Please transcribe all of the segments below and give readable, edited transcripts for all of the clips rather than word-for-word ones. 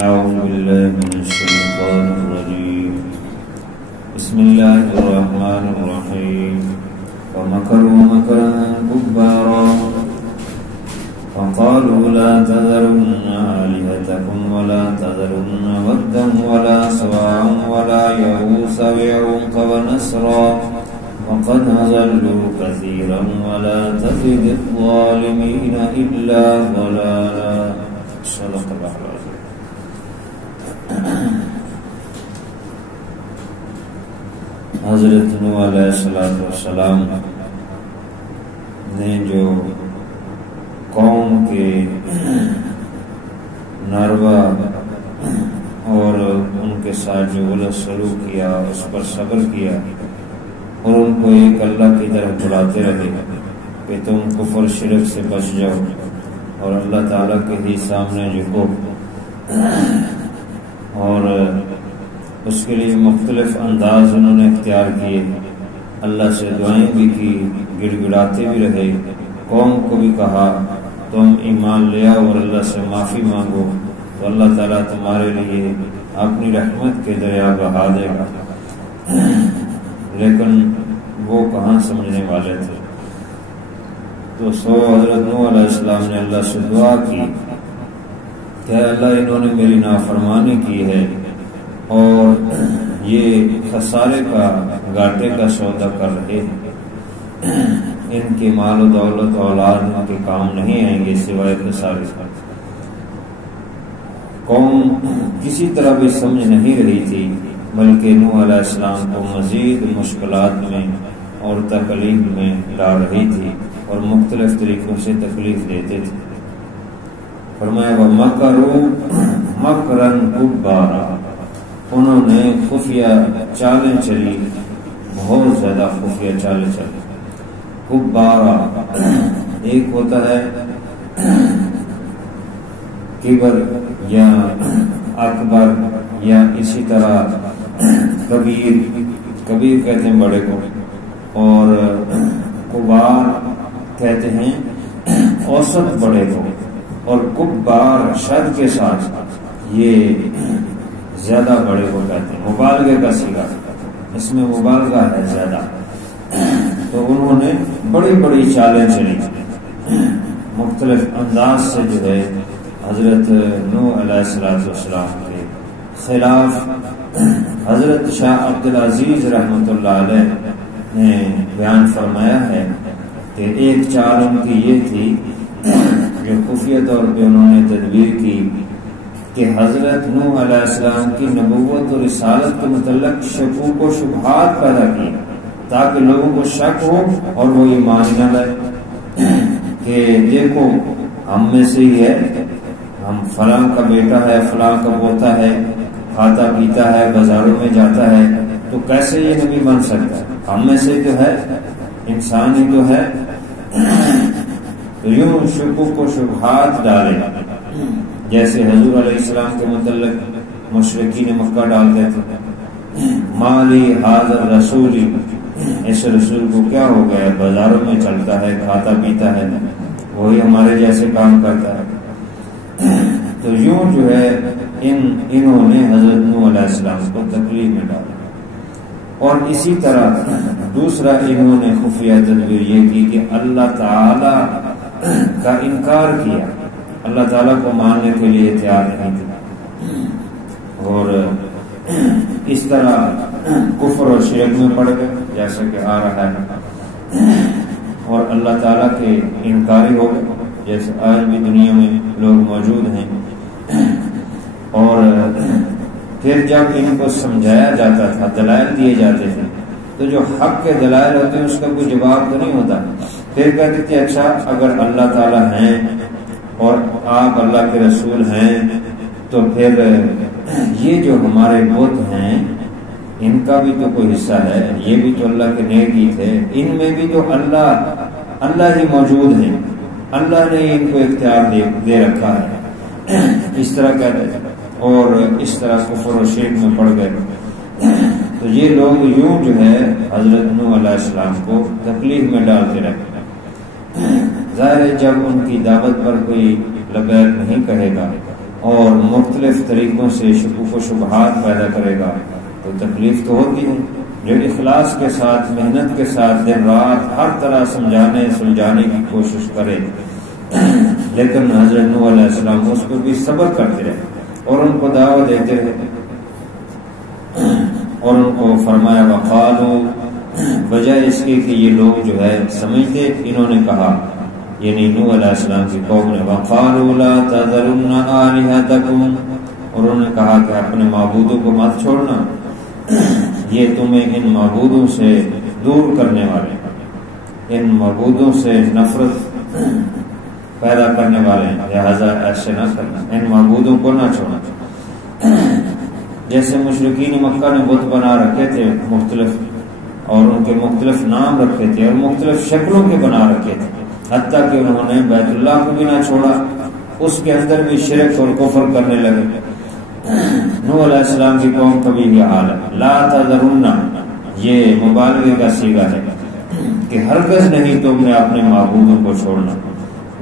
أعوذ بالله من الشيطان الرجيم بسم الله الرحمن الرحيم ومكروا مكرا كبارا وقالوا لا تذرن آلهتكم ولا تذرن ودا ولا سواعا ولا يغوث ويعوق ونسرا وقد أضلوا كثيرا ولا تزد الظالمين إلا ضلالا. صدق الله العظيم. حضرت نوح علیہ السلام نے جو قوم کے ناروا اور ان کے ساتھ جو غلط سلوک کیا اس پر صبر کیا اور ان کو ایک اللہ کی طرف بلاتے رہے کہ تم کفر شرک سے بچ جاؤ اور اللہ تعالیٰ کے ہی سامنے جھکو، اور اس کے لیے مختلف انداز انہوں نے اختیار کیے، اللہ سے دعائیں بھی کی، گڑ گڑاتے بھی رہے، قوم کو بھی کہا تم ایمان لے آؤ اور اللہ سے معافی مانگو تو اللہ تعالیٰ تمہارے لیے اپنی رحمت کے دریا بہا دے گا، لیکن وہ کہاں سمجھنے والے تھے۔ تو حضرت نوح علیہ السلام نے اللہ سے دعا کی کہ اللہ انہوں نے میری نافرمانی کی ہے اور یہ خسارے کا گھاٹے کا سودا کر رہے ہیں، ان کی مال و دولت و اولاد ان کے کام نہیں آئیں گے سوائے خسارے کا۔ قوم کسی طرح بھی سمجھ نہیں رہی تھی، بلکہ نوح علیہ السلام کو مزید مشکلات میں اور تکلیف میں ڈال رہی تھی اور مختلف طریقوں سے تکلیف دیتے تھے۔ فرمایا وَمَكَرُوا مَكْرًا كُبَّارًا، انہوں نے خفیہ چالیں چلی، بہت زیادہ خفیہ چالیں چلی۔ کبارا ایک ہوتا ہے کبر یا اکبر یا اسی طرح کبیر، کبیر کہتے ہیں بڑے کو، اور کبار کہتے ہیں اوسط بڑے کو، اور کبار شد کے ساتھ یہ زیادہ بڑے کو کہتے ہیں، مبالغے کا صیغہ، اس میں مبالغہ ہے زیادہ۔ تو انہوں نے بڑی بڑی چالیں چلی، مختلف انداز سے جو ہے حضرت نوح علیہ السلام کے خلاف۔ حضرت شاہ عبدالعزیز رحمۃ اللہ علیہ نے بیان فرمایا ہے کہ ایک چال ان کی یہ تھی جو خفیہ طور پہ انہوں نے تدبیر کی کہ حضرت نوح علیہ السلام کی نبوت اور رسالت کے متعلق شکوک و شبہات پیدا کی تاکہ لوگوں کو شک ہو اور وہ ایمان نہ لائے کہ دیکھو ہم میں سے ہی ہے، ہم فلاں کا بیٹا ہے، فلاں کا پوتا ہے، کھاتا پیتا ہے، بازاروں میں جاتا ہے، تو کیسے یہ نبی بن سکتا ہے؟ ہم میں سے جو ہے انسان ہی تو ہے۔ تو یوں شکوک و شبہات ڈالے، جیسے حضور علیہ السلام کے متعلق مشرکین مکہ ڈالتے تھے، مالی حاضر رسولی، اس رسول کو کیا ہو گیا، بازاروں میں چلتا ہے، کھاتا پیتا ہے، وہی ہمارے جیسے کام کرتا ہے۔ تو یوں جو ہے انہوں نے حضرت نوح علیہ السلام کو تکلیف میں ڈالا، اور اسی طرح دوسرا انہوں نے خفیہ تدبیر یہ کی کہ اللہ تعالی کا انکار کیا، اللہ تعالیٰ کو ماننے کے لیے تیار نہیں تھے، اور اس طرح کفر اور شرک میں پڑ گئے جیسا کہ آ رہا ہے، اور اللہ تعالیٰ کے انکاری ہو گئے جیسے آج بھی دنیا میں لوگ موجود ہیں۔ اور پھر جب ان کو سمجھایا جاتا تھا، دلائل دیے جاتے تھے، تو جو حق کے دلائل ہوتے ہیں اس کا کوئی جواب تو نہیں ہوتا، پھر کہتے تھے اچھا اگر اللہ تعالیٰ ہیں اور آپ اللہ کے رسول ہیں تو پھر یہ جو ہمارے بت ہیں ان کا بھی تو کوئی حصہ ہے، یہ بھی تو اللہ کے نیکی تھے، ان میں بھی تو اللہ ہی موجود ہے، اللہ نے ان کو اختیار دے رکھا ہے، اس طرح کہتے ہیں، اور اس طرح کفر و شرک میں پڑ گئے۔ تو یہ لوگ یوں جو ہے حضرت نوح علیہ السلام کو تکلیف میں ڈالتے رہے۔ ظاہر ہے جب ان کی دعوت پر کوئی لبیک نہیں کہے گا اور مختلف طریقوں سے شکوک و شبہات پیدا کرے گا تو تکلیف تو ہوتی ہے. جو اخلاص کے ساتھ محنت کے ساتھ دن رات ہر طرح سمجھانے سلجھانے کی کوشش کرے لیکن حضرت نوح علیہ السلام اس پر بھی صبر کرتے رہے اور ان کو دعوت دیتے رہے اور ان کو فرمایا وقالو بجائے اس کے کہ یہ لوگ جو ہے سمجھتے انہوں نے کہا یعنی نوح علیہ السلام کی قوم نے وقالوا لا تذرن آلہتکم اور انہوں نے کہا کہ اپنے معبودوں کو مت چھوڑنا یہ تمہیں ان معبودوں سے دور کرنے والے ان معبودوں سے نفرت پیدا کرنے والے ہیں لہذا ایسے نہ کرنا ان معبودوں کو نہ چھوڑنا. جیسے مشرکین مکہ نے بت بنا رکھے تھے مختلف اور ان کے مختلف نام رکھے تھے اور مختلف شکلوں کے بنا رکھے تھے حتیٰ کہ انہوں نے بیت اللہ کو بھی نہ چھوڑا اس کے اندر بھی شرک اور کفر کرنے لگے. نوح علیہ السلام کی قوم کا بھی یہ حال ہے. لا تذرن یہ مبالغے کا صیغہ ہے کہ ہرگز نہیں تم نے اپنے معبودوں کو چھوڑنا.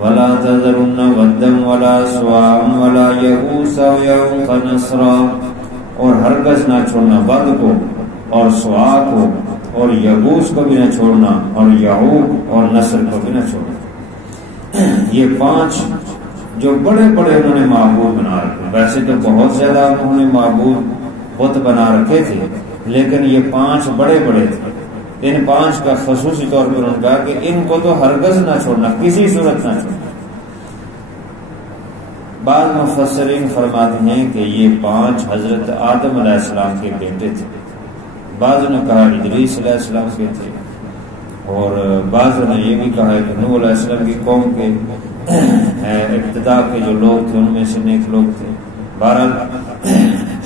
ولا تذرن ودا ولا سواعا ولا یغوث ویعوق ونسرا اور ہرگز نہ چھوڑنا ود کو اور سواع کو اور یغوث کو بھی نہ چھوڑنا اور یعوق اور نصر کو بھی نہ چھوڑنا. یہ 5 جو بڑے بڑے انہوں نے معبود بنا رکھے. ویسے تو بہت زیادہ انہوں نے معبود بت بنا رکھے تھے لیکن یہ 5 بڑے بڑے تھے. ان 5 کا خصوصی طور پر انہوں نے کہا کہ ان کو تو ہرگز نہ چھوڑنا کسی صورت نہ چھوڑنا. بعض مفسرین فرماتے ہیں کہ یہ 5 حضرت آدم علیہ السلام کے بیٹے تھے. بعض نے کہا ادریس علیہ السلام کے تھے اور بعض نے یہ بھی کہا ہے کہ نوح علیہ السلام کی قوم کے ابتدا کے جو لوگ تھے ان میں سے نیک لوگ تھے. بہرحال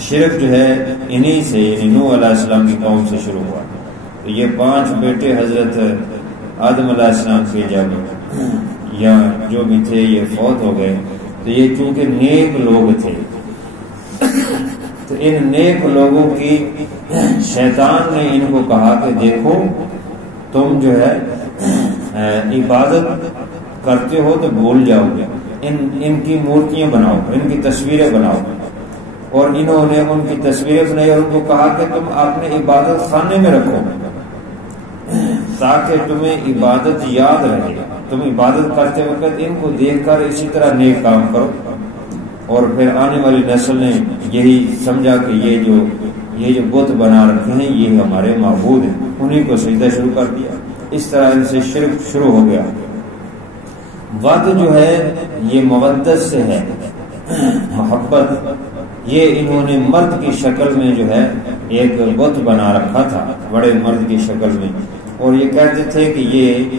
شرک جو ہے انہی سے یعنی نوح علیہ السلام کی قوم سے شروع ہوا. تو یہ 5 بیٹے حضرت آدم علیہ السلام کے جب یا جو بھی تھے یہ فوت ہو گئے تو یہ چونکہ نیک لوگ تھے تو ان نیک لوگوں کی شیطان نے ان کو کہا کہ دیکھو تم جو ہے عبادت کرتے ہو تو بھول جاؤ گے ان کی مورتیاں بناؤ ان کی تصویریں بناؤ. اور انہوں نے ان کی تصویریں بنائی اور ان کو کہا کہ تم اپنے عبادت خانے میں رکھو تاکہ تمہیں عبادت یاد رہے. تم عبادت کرتے وقت ان کو دیکھ کر اسی طرح نیک کام کرو. اور پھر آنے والی نسل نے یہی سمجھا کہ یہ جو بت بنا رکھے ہیں یہ ہمارے معبود ہیں انہیں کو سجدہ شروع کر دیا. اس طرح ان سے شرک شروع ہو گیا. ود جو ہے یہ مودت سے ہے محبت. یہ انہوں نے مرد کی شکل میں جو ہے ایک بت بنا رکھا تھا بڑے مرد کی شکل میں اور یہ کہتے تھے کہ یہ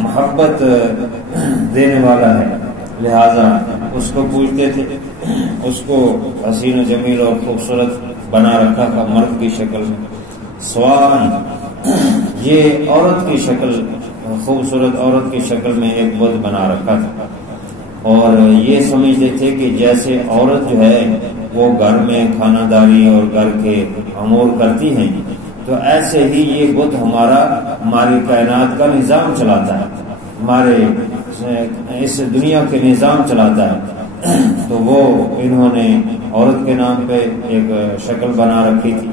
محبت دینے والا ہے لہذا اس کو پوجتے تھے. اس کو حسین و جمیل اور خوبصورت بنا رکھا تھا مرد کی شکل میں. سوان یہ عورت کی شکل خوبصورت عورت کی شکل میں ایک بت بنا رکھا تھا اور یہ سمجھتے تھے کہ جیسے عورت جو ہے وہ گھر میں کھانا داری اور گھر کے امور کرتی ہیں تو ایسے ہی یہ بت ہماری کائنات کا نظام چلاتا ہے ہمارے اس دنیا کے نظام چلاتا ہے. تو وہ انہوں نے عورت کے نام پہ ایک شکل بنا رکھی تھی.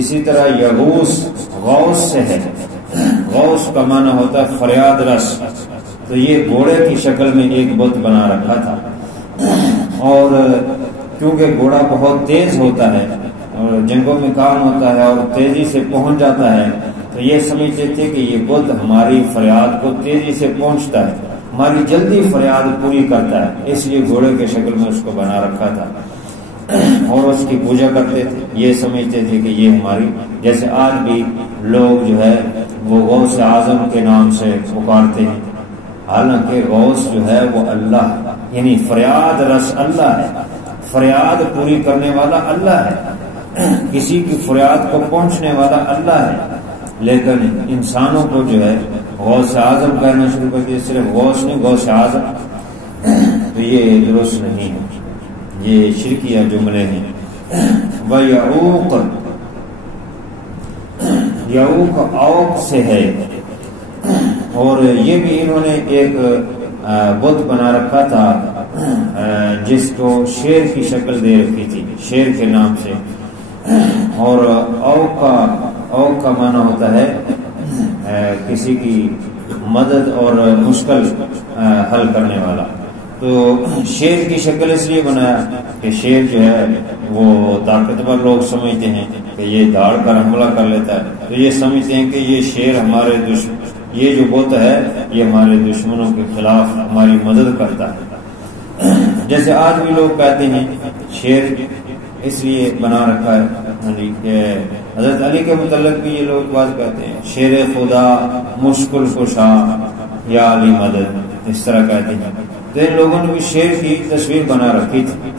اسی طرح یغوث غوث سے ہے. غوث کا معنی ہوتا ہے فریاد رس. تو یہ گھوڑے کی شکل میں ایک بت بنا رکھا تھا اور کیونکہ گھوڑا بہت تیز ہوتا ہے اور جنگوں میں کام ہوتا ہے اور تیزی سے پہنچ جاتا ہے تو یہ سمجھتے تھے کہ یہ بت ہماری فریاد کو تیزی سے پہنچتا ہے ہماری جلدی فریاد پوری کرتا ہے اس لیے گھوڑے کے شکل میں اس کو بنا رکھا تھا اور اس کی پوجا کرتے تھے. یہ سمجھتے تھے کہ یہ ہماری جیسے آج بھی لوگ جو ہے وہ غوث اعظم کے نام سے پکارتے ہیں حالانکہ غوث جو ہے وہ اللہ یعنی فریاد رس اللہ ہے. فریاد پوری کرنے والا اللہ ہے کسی کی فریاد کو پہنچنے والا اللہ ہے. لیکن انسانوں کو جو ہے غوث اعظم کہنا شروع کر دیا صرف غوث نہیں غوث اعظم تو یہ درست نہیں ہے. یہ شرکیہ جملے ہیں. وَيَعُوقَ یعوق اوق سے ہے اور یہ بھی انہوں نے ایک بت بنا رکھا تھا جس کو شیر کی شکل دے رکھی تھی، شیر کے نام سے. اور اوق کا معنی ہوتا ہے کسی کی مدد اور مشکل حل کرنے والا. تو شیر کی شکل اس لیے بنایا کہ شیر جو ہے وہ طاقتور لوگ سمجھتے ہیں کہ یہ داڑ کر حملہ کر لیتا ہے، تو یہ سمجھتے ہیں کہ یہ شیر ہمارے یہ جو بت ہے یہ ہمارے دشمنوں کے خلاف ہماری مدد کرتا ہے. جیسے آج بھی لوگ کہتے ہیں شیر اس لیے بنا رکھا ہے کہ حضرت علی کے متعلق بھی یہ لوگ بات کہتے ہیں شیر خدا مشکل کشا یا علی مدد، اس طرح کہتے ہیں. تو ان لوگوں نے بھی شیر کی تصویر بنا رکھی تھی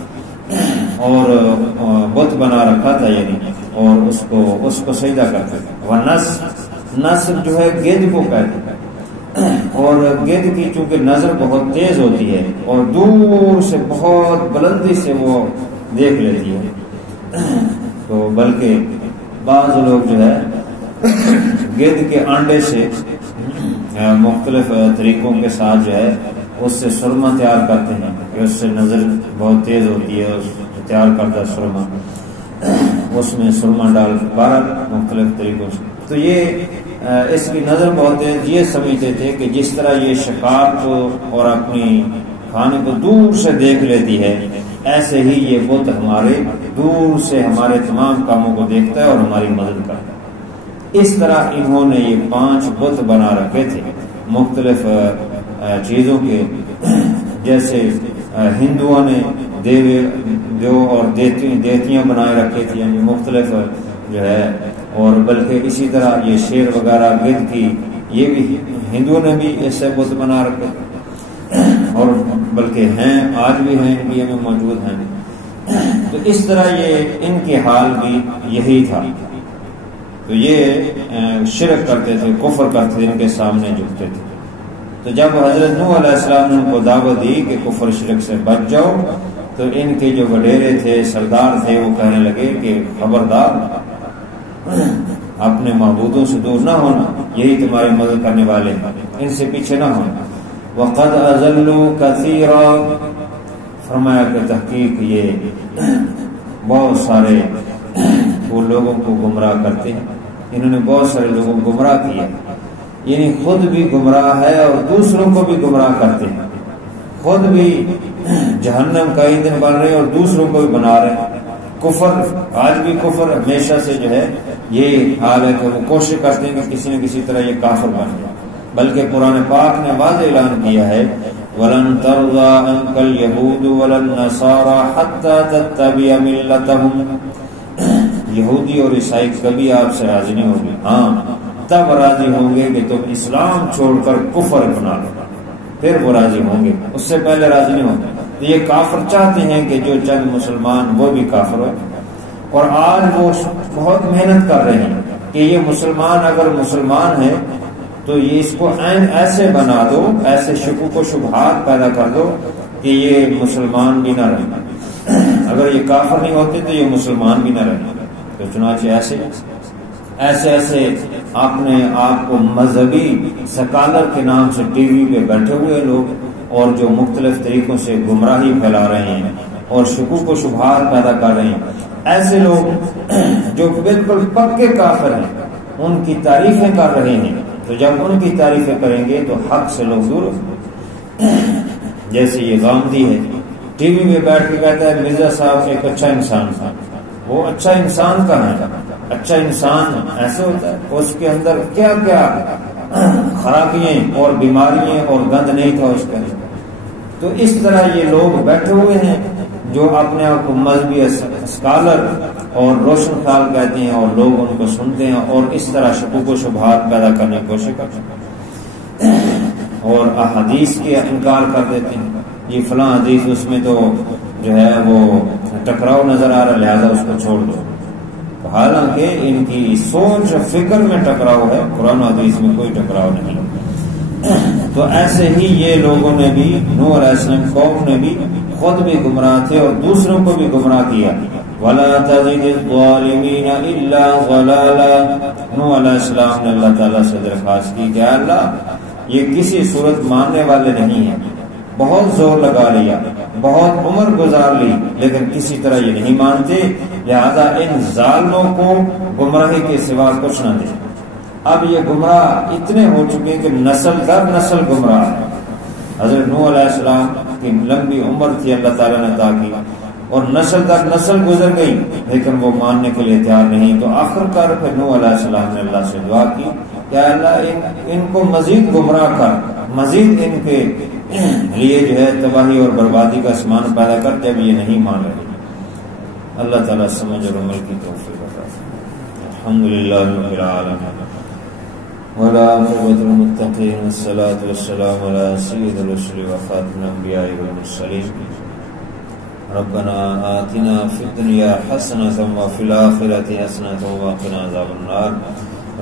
اور بت بنا رکھا تھا یعنی، اور اس کو سجدہ کرتے تھے. وہ نصر جو ہے گیند کو کہتے ہیں، اور گیند کی چونکہ نظر بہت تیز ہوتی ہے اور دور سے بہت بلندی سے وہ دیکھ لیتی ہے، تو بلکہ بعض لوگ جو ہے گیند کے انڈے سے مختلف طریقوں کے ساتھ جو ہے اس سے سرما تیار کرتے ہیں کہ اس سے نظر بہت تیز ہوتی ہے. اس تیار کردہ سرما اس میں سرما ڈال بارہ مختلف طریقوں سے، تو یہ اس کی نظر بہت تیز. یہ سمجھتے تھے کہ جس طرح یہ شکار کو اور اپنی کھانے کو دور سے دیکھ لیتی ہے، ایسے ہی یہ بت ہمارے دور سے ہمارے تمام کاموں کو دیکھتا ہے اور ہماری مدد کرتا ہے. اس طرح انہوں نے یہ 5 بت بنا رکھے تھے مختلف چیزوں کے. جیسے ہندوؤں نے دیو اور دیتیاں بنائے رکھے تھے، یعنی مختلف جو ہے، اور بلکہ اسی طرح یہ شیر وغیرہ گد کی یہ بھی ہندوؤں نے بھی ایسے بت بنا رکھے، اور بلکہ ہیں آج بھی ہیں انڈیا میں موجود ہیں. تو اس طرح یہ ان کے حال بھی یہی تھا. تو یہ شرک کرتے تھے، کفر کرتے تھے، ان کے سامنے جھکتے تھے. تو جب حضرت نوح علیہ السلام نے ان کو دعوت دی کہ کفر شرک سے بچ جاؤ، تو ان کے جو وڈیرے تھے، سردار تھے، وہ کہنے لگے کہ خبردار، اپنے معبودوں سے دور نہ ہونا، یہی تمہاری مدد کرنے والے ہیں، ان سے پیچھے نہ ہونا. وقد اضلوا كثيرا، فرمایا کہ تحقیق یہ بہت سارے وہ لوگوں کو گمراہ کرتے ہیں. انہوں نے بہت سارے لوگوں کو گمراہ کیا، یعنی خود بھی گمراہ ہے اور دوسروں کو بھی گمراہ کرتے ہیں. خود بھی جہنم کا ایندھن بن رہے ہیں اور دوسروں کو بھی بنا رہے ہیں. کفر آج بھی کفر ہمیشہ سے جو ہے یہ حال ہے کہ وہ کوشش کرتے ہیں کہ کسی نہ کسی طرح یہ کافر بن جائے. بلکہ قرآن پاک نے واضح اعلان کیا ہے وَلَن تَرْضَىٰ عَنكَ الْيَهُودُ وَلَا النَّصَارَىٰ حَتَّىٰ تَتَّبِعَ مِلَّتَهُمْ. یہودی اور عیسائی کبھی آپ سے راضی نہیں ہوں گے، ہاں تب راضی ہوں گے کہ تم اسلام چھوڑ کر کفر اپنا لو، پھر وہ راضی ہوں گے، اس سے پہلے راضی نہیں ہوں گے. تو یہ کافر چاہتے ہیں کہ جو چند مسلمان وہ بھی کافر ہو، اور آج وہ بہت محنت کر رہے ہیں کہ یہ مسلمان اگر مسلمان ہے تو یہ اس کو ایسے بنا دو، ایسے شکوک و شبہات پیدا کر دو کہ یہ مسلمان بھی نہ رہے. اگر یہ کافر نہیں ہوتے تو یہ مسلمان بھی نہ رہے. تو چنانچہ ایسے اپنے آپ کو مذہبی سکالر کے نام سے ٹی وی پہ بیٹھے ہوئے لوگ اور جو مختلف طریقوں سے گمراہی پھیلا رہے ہیں اور شکوک و شبہات پیدا کر رہے ہیں، ایسے لوگ جو بالکل پکے کافر ہیں ان کی تعریفیں کر رہے ہیں. تو جب ان کی تعریفیں کریں گے تو حق سے لوگ دور. جیسے یہ غامدی ہے، ٹی وی میں بیٹھ کے کہتا ہے مرزا صاحب ایک اچھا انسان تھا. وہ اچھا انسان کہاں ہے؟ اچھا انسان ایسے ہوتا ہے اس کے اندر کیا کیا خرابیاں اور بیماریاں اور گند نہیں تھا اس کے اندر. تو اس طرح یہ لوگ بیٹھے ہوئے ہیں جو اپنے آپ کو مذہبی اسکالر اور روشن خیال کہتے ہیں اور لوگ ان کو سنتے ہیں اور اس طرح شکوک و شبہات پیدا کرنے کی کوشش کرتے ہیں اور احادیث کے انکار کر دیتے ہیں. یہ فلاں حدیث اس میں تو جو ہے وہ ٹکراؤ نظر آ رہا، لہذا اس کو چھوڑ دو. حالانکہ ان کی سوچ و فکر میں ٹکراؤ ہے، قرآن و حدیث میں کوئی ٹکراؤ نہیں. تو ایسے ہی یہ لوگوں نے بھی، نوح علیہ السلام قوم نے بھی خود بھی گمراہ تھے اور دوسروں کو بھی گمراہ کیا. وَلَا تَزِدِ الظَّالِمِينَ إِلَّا ضَلَالًا. نوح علیہ السلام نے اللہ تعالیٰ سے درخواست کی کہ اللہ یہ کسی صورت ماننے والے نہیں ہیں، بہت زور لگا لیا، بہت عمر گزار لی، لیکن کسی طرح یہ نہیں مانتے، لہذا ان ظالموں کو گمراہی کے سوا کچھ نہ دے۔ اب یہ گمراہ اتنے ہو چکے کہ نسل در نسل گمراہ ہے۔ حضرت نوح علیہ السلام کی لمبی عمر تھی، اللہ تعالیٰ نے عطا کی، اور نسل در نسل گزر گئی، لیکن وہ ماننے کے لیے تیار نہیں۔ تو آخر کار پھر نوح علیہ السلام نے اللہ سے دعا کی کہ اللہ ان کو مزید گمراہ کر، مزید ان کے لیے جو ہے تباہی اور بربادی کا سامان پیدا کر، جب یہ نہیں مان رہے۔ اللہ تعالیٰ سمجھ اور عمل کی توفیق عطا فرمائے۔ الحمدللہ رب العالمین ولا عقبۃ للمتقین والصلاة والسلام علی سید الرسل وخاتم الانبیاء والمرسلین۔ ربنا آتنا فی الدنیا حسنۃ وفی الآخرۃ حسنۃ وقنا عذاب النار۔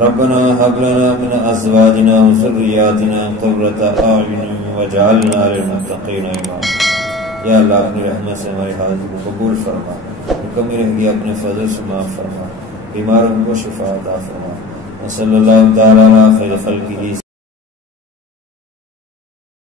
ربنا هب لنا من ازواجنا وذرياتنا قرة اعین واجعلنا للمتقین اماما۔ یا اللہ اپنی رحمت سے ہماری حاجت کو قبول فرما، کمی رہ گئی اپنے فضل سے معاف فرما، بیماروں کو شفا عطا فرما۔ وصلی اللہ تعالی علی خیر خلقہ